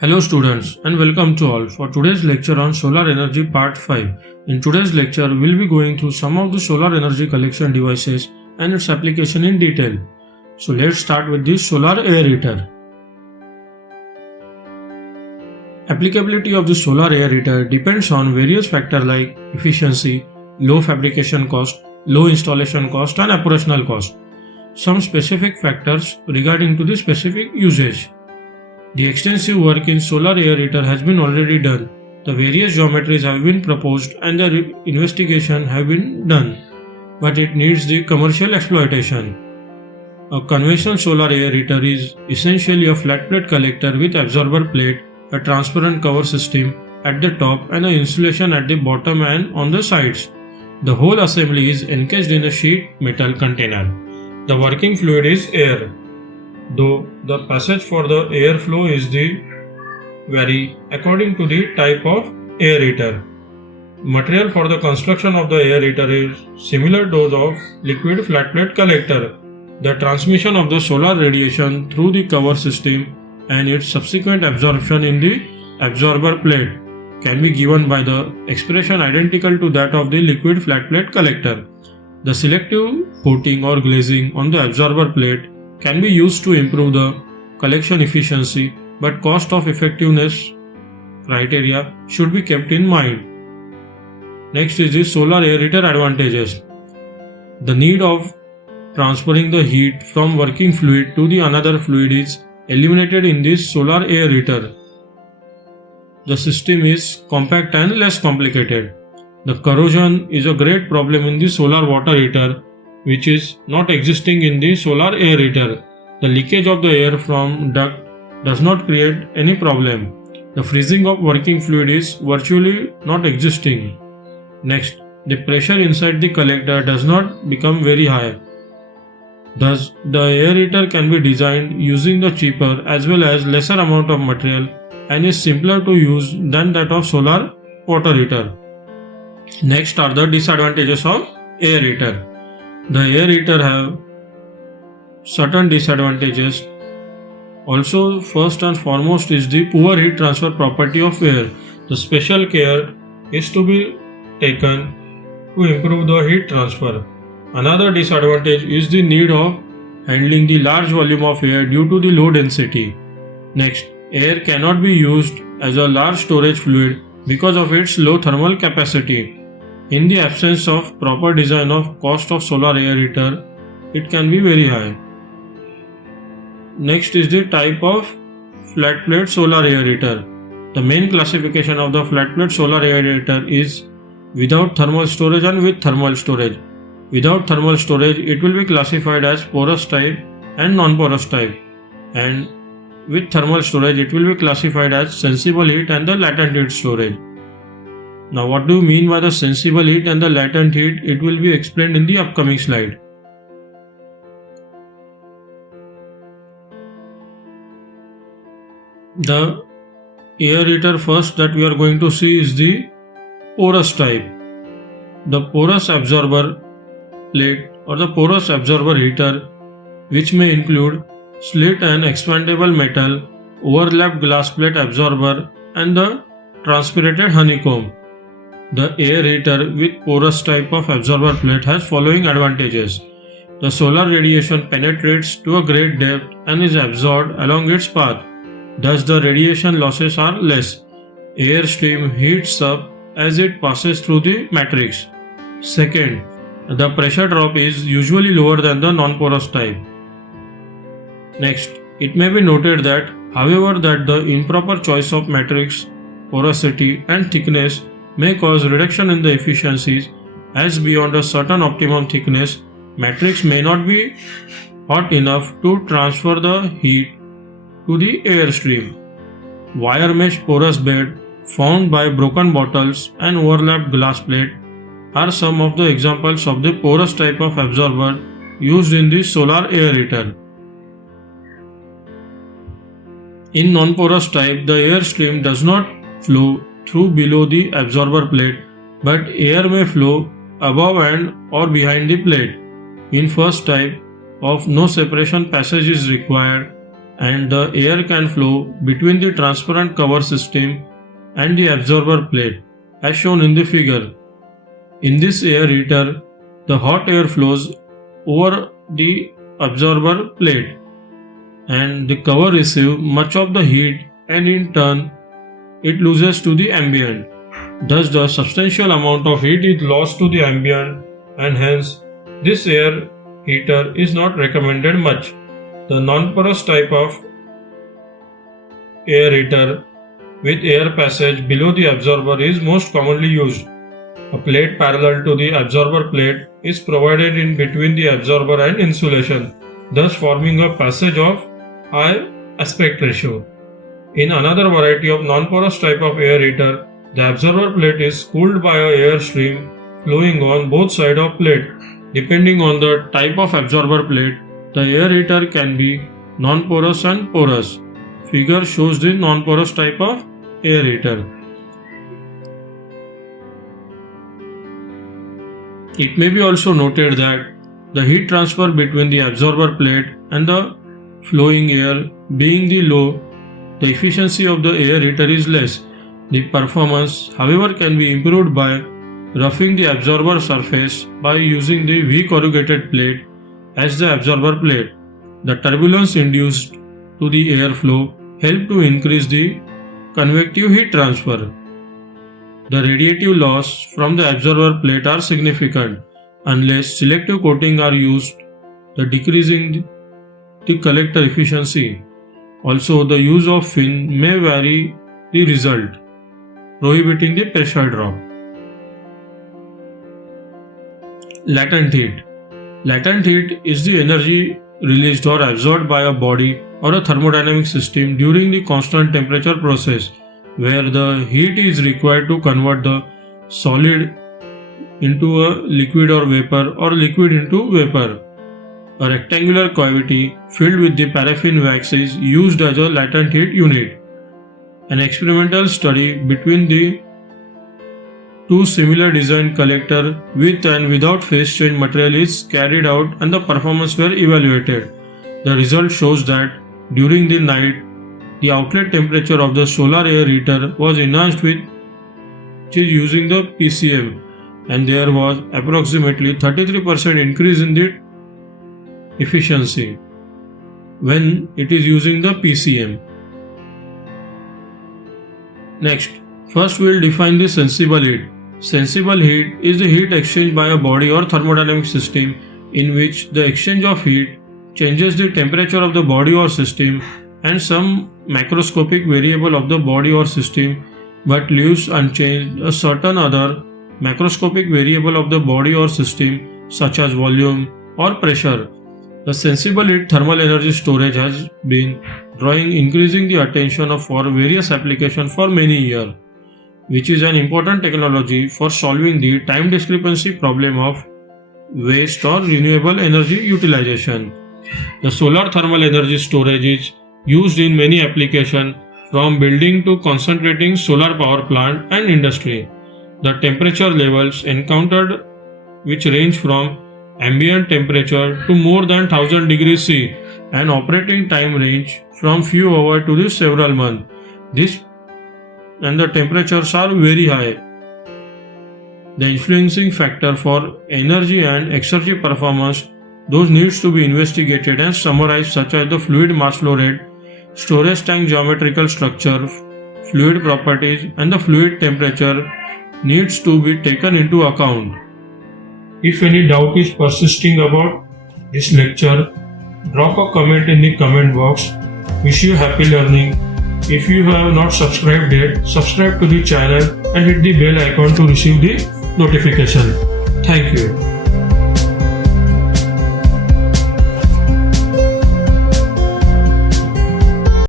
Hello students and welcome to all for today's lecture on solar energy part 5. In today's lecture we'll be going through some of the solar energy collection devices and its application in detail. So let's start with the solar aerator. Applicability of the solar aerator depends on various factors like efficiency, low fabrication cost, low installation cost and operational cost. Some specific factors regarding to the specific usage. The extensive work in solar aerator has been already done. The various geometries have been proposed and the investigation have been done, but it needs the commercial exploitation. A conventional solar aerator is essentially a flat plate collector with absorber plate, a transparent cover system at the top and an insulation at the bottom and on the sides. The whole assembly is encased in a sheet metal container. The working fluid is air, though the passage for the airflow is vary according to the type of aerator. Material for the construction of the aerator is similar to those of liquid flat plate collector. The transmission of the solar radiation through the cover system and its subsequent absorption in the absorber plate can be given by the expression identical to that of the liquid flat plate collector. The selective coating or glazing on the absorber plate can be used to improve the collection efficiency, but cost of effectiveness criteria should be kept in mind. Next is the solar aerator advantages. The need of transferring the heat from working fluid to the another fluid is eliminated in this solar aerator. The system is compact and less complicated. The corrosion is a great problem in the solar water heater, which is not existing in the solar aerator. The leakage of the air from duct does not create any problem. The freezing of working fluid is virtually not existing. Next, the pressure inside the collector does not become very high. Thus, the aerator can be designed using the cheaper as well as lesser amount of material and is simpler to use than that of solar water heater. Next are the disadvantages of aerator. The aerator have certain disadvantages. Also, first and foremost is the poor heat transfer property of air. The special care is to be taken to improve the heat transfer. Another disadvantage is the need of handling the large volume of air due to the low density. Next, air cannot be used as a large storage fluid because of its low thermal capacity. In the absence of proper design of cost of solar aerator, it can be very high. Next is the type of flat plate solar aerator. The main classification of the flat plate solar aerator is without thermal storage and with thermal storage. Without thermal storage, it will be classified as porous type and non-porous type, and with thermal storage, it will be classified as sensible heat and the latent heat storage. Now, what do you mean by the sensible heat and the latent heat? It will be explained in the upcoming slide. The aerator first that we are going to see is the porous type. The porous absorber plate or the porous absorber heater, which may include slit and expandable metal, overlapped glass plate absorber and the transpirated honeycomb. The aerator with porous type of absorber plate has following advantages. The solar radiation penetrates to a great depth and is absorbed along its path. Thus the radiation losses are less. Air stream heats up as it passes through the matrix. Second, the pressure drop is usually lower than the non-porous type. Next, it may be noted that, however, that the improper choice of matrix, porosity and thickness may cause reduction in the efficiencies, as beyond a certain optimum thickness, matrix may not be hot enough to transfer the heat to the airstream. Wire mesh porous bed found by broken bottles and overlapped glass plate are some of the examples of the porous type of absorber used in the solar aerator. In non-porous type, the air stream does not flow through below the absorber plate, but air may flow above and or behind the plate. In first type of no separation passage is required and the air can flow between the transparent cover system and the absorber plate as shown in the figure. In this air heater, the hot air flows over the absorber plate and the cover receives much of the heat, and in turn it loses to the ambient. Thus the substantial amount of heat is lost to the ambient, and hence this air heater is not recommended much. The non-porous type of air heater with air passage below the absorber is most commonly used. A plate parallel to the absorber plate is provided in between the absorber and insulation, thus forming a passage of high aspect ratio. In another variety of non-porous type of air heater, the absorber plate is cooled by a air stream flowing on both sides of plate. Depending on the type of absorber plate, the air heater can be non-porous and porous. Figure shows the non-porous type of air heater. It may be also noted that the heat transfer between the absorber plate and the flowing air being the low, the efficiency of the air heater is less. The performance, however, can be improved by roughing the absorber surface by using the V-corrugated plate as the absorber plate. The turbulence induced to the airflow help to increase the convective heat transfer. The radiative loss from the absorber plate are significant unless selective coating are used, the decreasing the collector efficiency. Also, the use of fin may vary the result, prohibiting the pressure drop. Latent heat. Latent heat is the energy released or absorbed by a body or a thermodynamic system during the constant temperature process, where the heat is required to convert the solid into a liquid or vapor, or liquid into vapor. A rectangular cavity filled with the paraffin wax is used as a latent heat unit. An experimental study between the two similar designed collector with and without phase change material is carried out, and the performance were evaluated. The result shows that during the night, the outlet temperature of the solar air heater was enhanced with using the PCM, and there was approximately 33% increase in the efficiency when it is using the PCM. Next, first we will define the sensible heat. Sensible heat is the heat exchanged by a body or thermodynamic system in which the exchange of heat changes the temperature of the body or system and some macroscopic variable of the body or system, but leaves unchanged a certain other macroscopic variable of the body or system such as volume or pressure. The sensible heat thermal energy storage has been drawing increasing the attention for various applications for many years, which is an important technology for solving the time discrepancy problem of waste or renewable energy utilization. The solar thermal energy storage is used in many applications, from building to concentrating solar power plant and industry. The temperature levels encountered, which range from ambient temperature to more than 1000 degrees C, and operating time range from few hours to the several months. And the temperatures are very high. The influencing factor for energy and exergy performance, those needs to be investigated and summarized, such as the fluid mass flow rate, storage tank geometrical structure, fluid properties, and the fluid temperature needs to be taken into account. If any doubt is persisting about this lecture, drop a comment in the comment box. Wish you happy learning. If you have not subscribed yet, subscribe to the channel and hit the bell icon to receive the notification. Thank you.